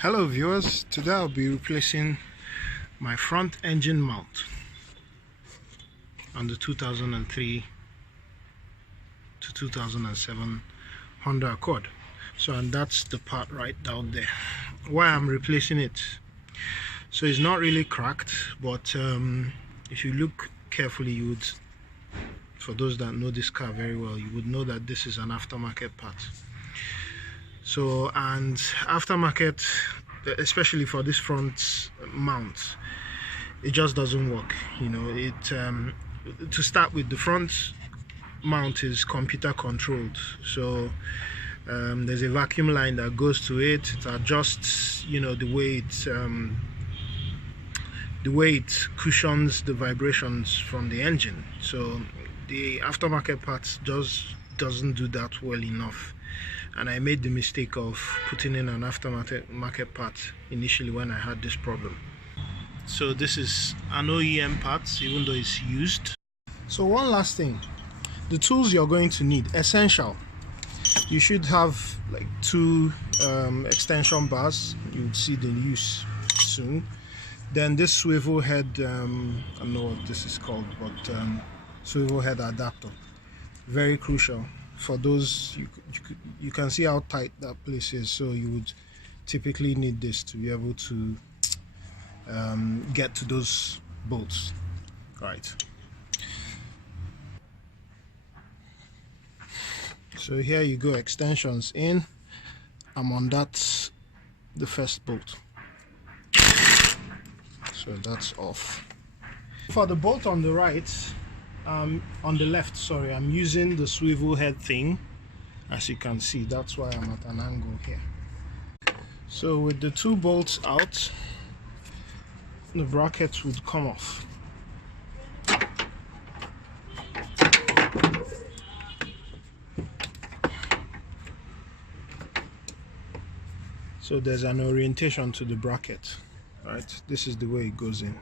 Hello viewers, today I'll be replacing my front engine mount on the 2003 to 2007 Honda Accord. And that's the part right down there. Why I'm replacing it, so it's not really cracked, but if you look carefully, you would, for those that know this car very well, you would know that this is an aftermarket part. And aftermarket, especially for this front mount, it just doesn't work. To start with, the front mount is computer controlled, so there's a vacuum line that goes to it. It adjusts the way it cushions the vibrations from the engine. So the aftermarket part just doesn't do that well enough, and I made the mistake of putting in an aftermarket part initially when I had this problem. So this is an OEM part, even though it's used. So one last thing, the tools you're going to need, essential. You should have like 2 extension bars. You'll see the use soon. Then this swivel head, I don't know what this is called, but swivel head adapter, very crucial. For those, you can see how tight that place is, so you would typically need this to be able to get to those bolts, right? So here you go, extensions in. I'm on that, the first bolt, so that's off. For the bolt on the right, on the left, sorry, I'm using the swivel head thing. As you can see, that's why I'm at an angle here. So with the 2 bolts out, the brackets would come off. So there's an orientation to the bracket, right? This is the way it goes in.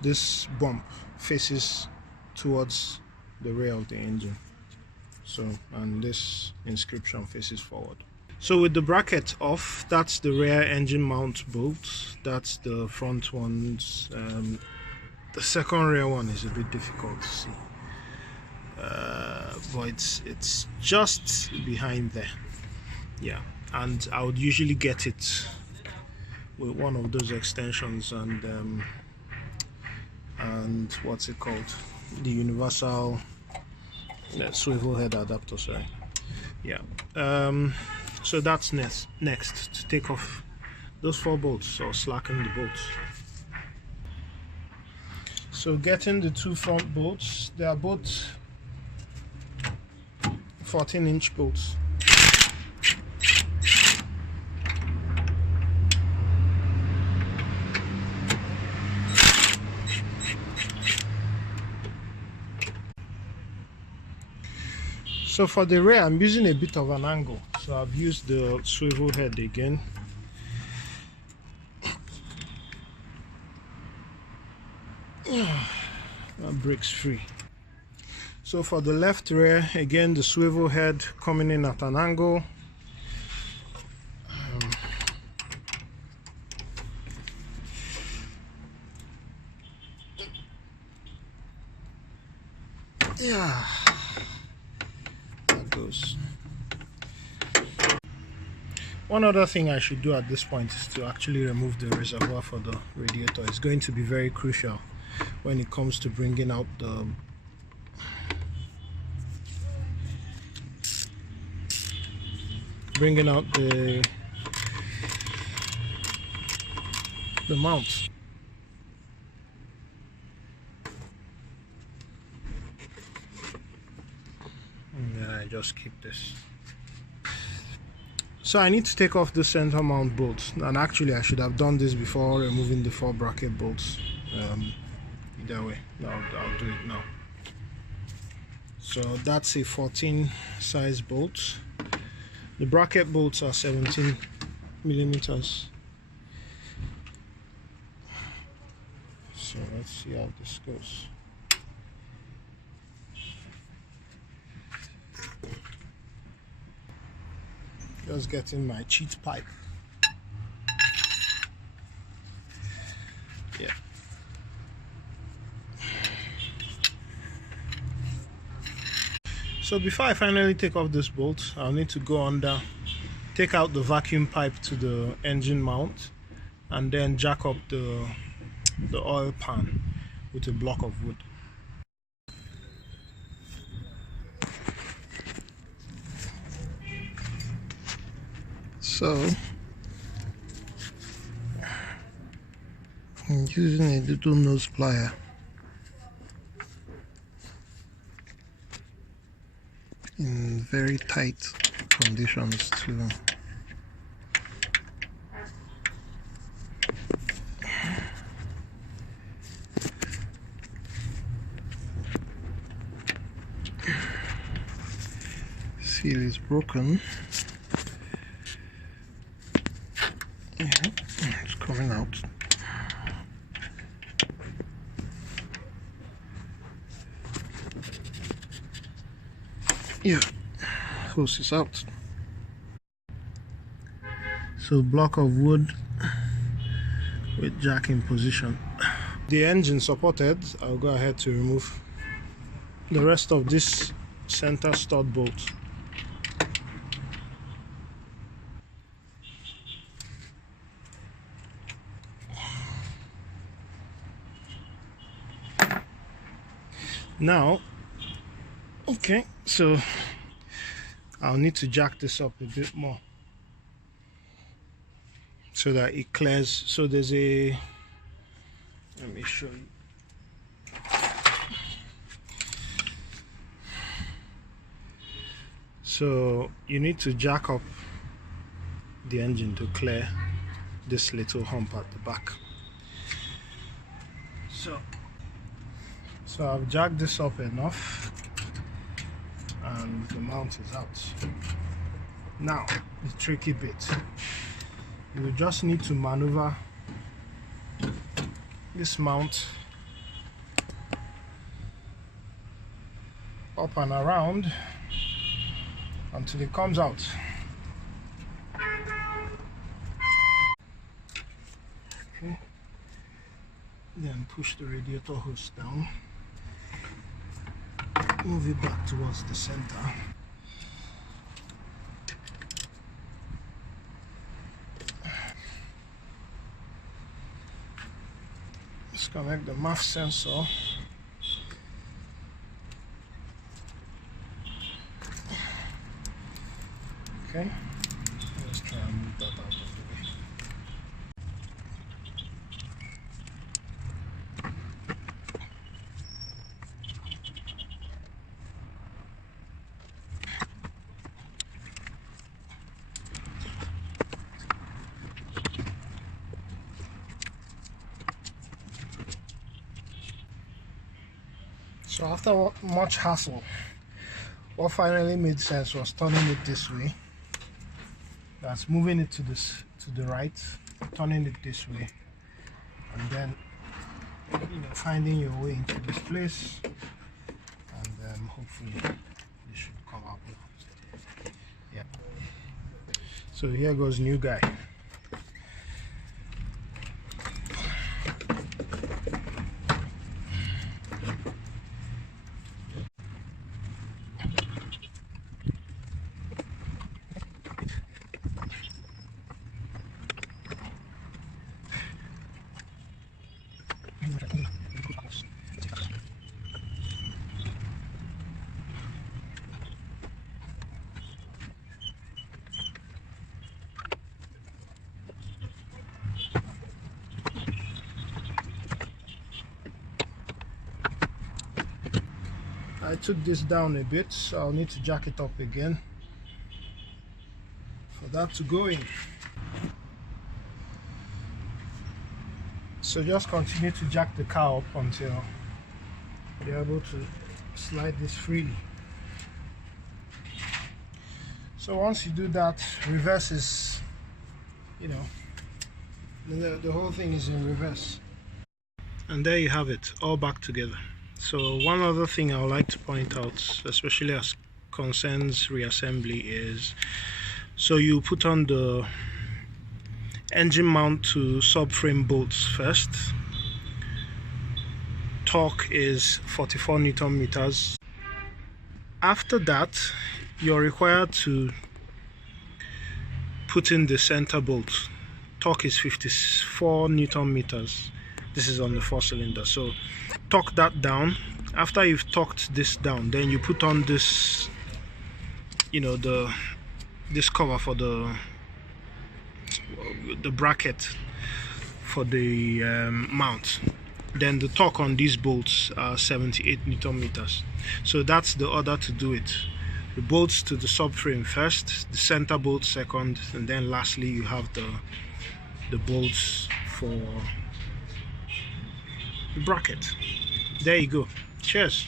This bump faces towards the rear of the engine, and this inscription faces forward. So with the bracket off, that's the rear engine mount bolt, that's the front ones. The second rear one is a bit difficult to see, but it's just behind there, yeah. And I would usually get it with one of those extensions and what's it called, the universal swivel head adapter, sorry, yeah. So that's next to take off those 4 bolts, or slacken the bolts. So getting the 2 front bolts, they are both 14-inch bolts. So for the rear, I'm using a bit of an angle, so I've used the swivel head again. That breaks free. So for the left rear, again, the swivel head coming in at an angle. Yeah, that goes. One other thing I should do at this point is to actually remove the reservoir for the radiator. It's going to be very crucial when it comes to bringing out the mount. And then I just keep this. So I need to take off the center mount bolts, and actually I should have done this before removing the 4 bracket bolts. Either way, I'll do it now. So that's a 14 size bolt. The bracket bolts are 17 millimeters. So let's see how this goes. Just getting my cheat pipe. So before I finally take off this bolt, I'll need to go under, take out the vacuum pipe to the engine mount, and then jack up the oil pan with a block of wood. So I'm using a little nose plier in very tight conditions to seal is broken. Yeah, it's coming out. Yeah, hose is out. So block of wood with jack in position. The engine supported, I'll go ahead to remove the rest of this center stud bolt. Now, okay, so I'll need to jack this up a bit more so that it clears. So there's a, let me show you. So you need to jack up the engine to clear this little hump at the back. So I've jacked this up enough and the mount is out. Now the tricky bit, you just need to maneuver this mount up and around until it comes out. Okay. Then push the radiator hose down, move it back towards the center. Disconnect the MAF sensor. Okay, let's try and move that out of the way. So after much hassle, what finally made sense was turning it this way. That's moving it to the right, turning it this way, and then finding your way into this place, and then hopefully this should come out now. Yeah. So here goes new guy. I took this down a bit, so I'll need to jack it up again for that to go in. So just continue to jack the car up until you're able to slide this freely. So once you do that, reverse is, the whole thing is in reverse. And there you have it, all back together. So one other thing I would like to point out, especially as concerns reassembly, is so you put on the engine mount to subframe bolts first. Torque is 44 Newton meters. After that, you're required to put in the center bolt. Torque is 54 Newton meters. This is on the 4-cylinder, so torque that down. After you've torqued this down, then you put on this, this cover for the bracket for the mount. Then the torque on these bolts are 78 Newton meters. So that's the order to do it. The bolts to the subframe first, the center bolt second, and then lastly you have the bolts for the bracket. There you go. Cheers.